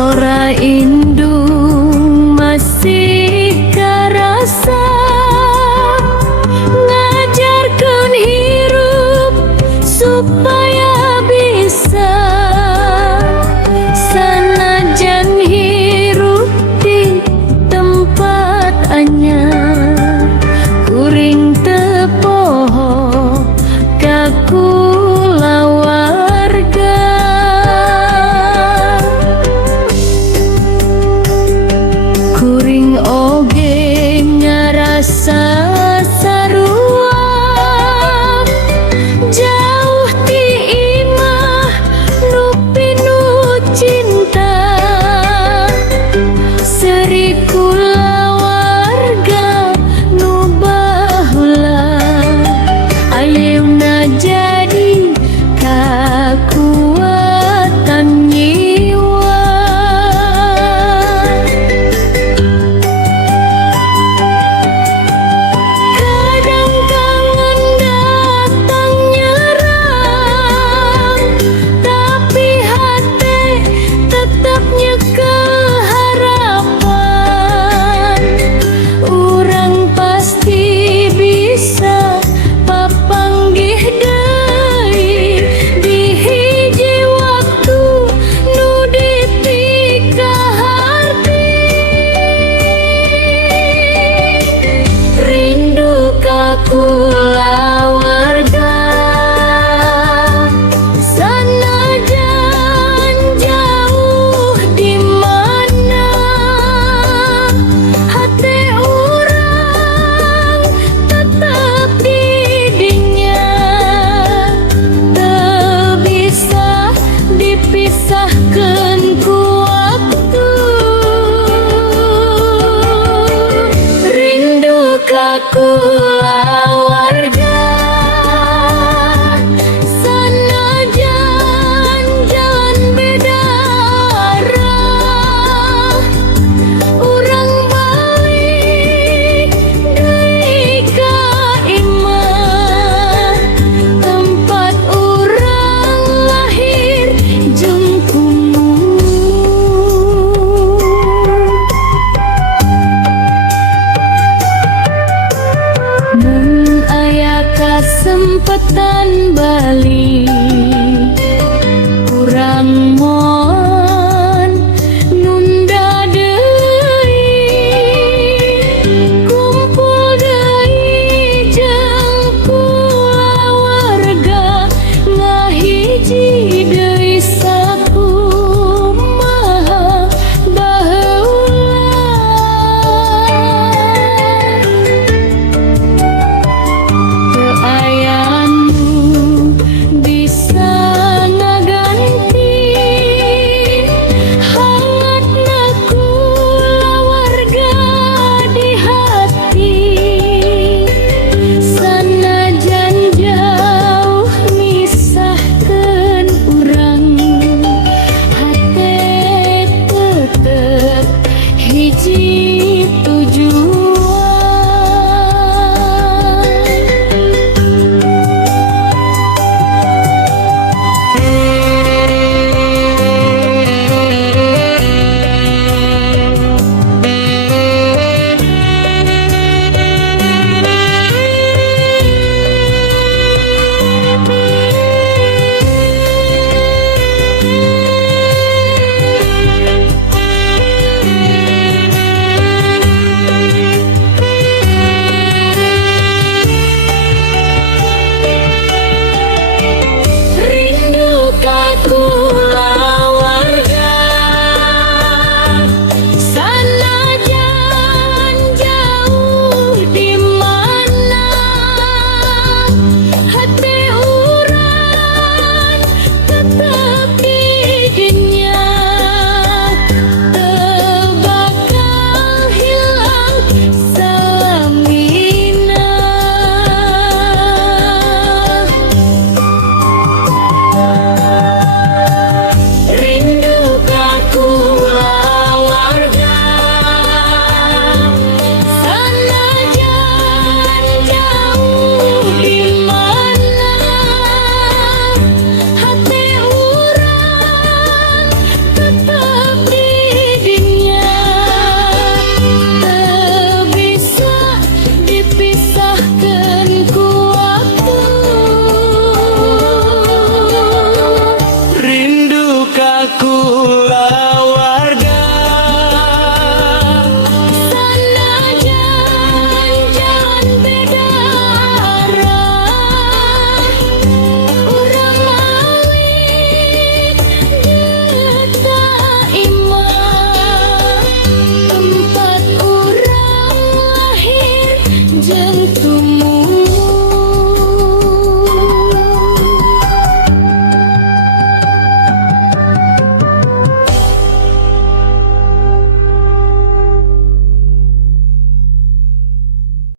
Sora indung masih karasa, ngajarkeun hirup supaya bisa sanajan hirup di tempat anyar. Kuring teu poho ka kulawarga, kuring oge ngarasa sarua jauh ti imah nu pinuh cinta. Seri kulawarga nu baheula ayeuna jadi kakuatan jiwa. Kadang kangen datang nyerang, tapi hati tetap nyekeh harapan. Urang pasti bisa papanggih deui di hiji waktu nu dipikaharti. Rindu ka kulawarga, sanajan jauh di mana hati urang tetap di dinya. Teu bisa dipisahkeun ku waktu. Rindu ka kulawarga, sanajan jalan beda arah. Urang balik deui ka imah, tempat urang lahir jeung tumbuh. Mun aya kasempatan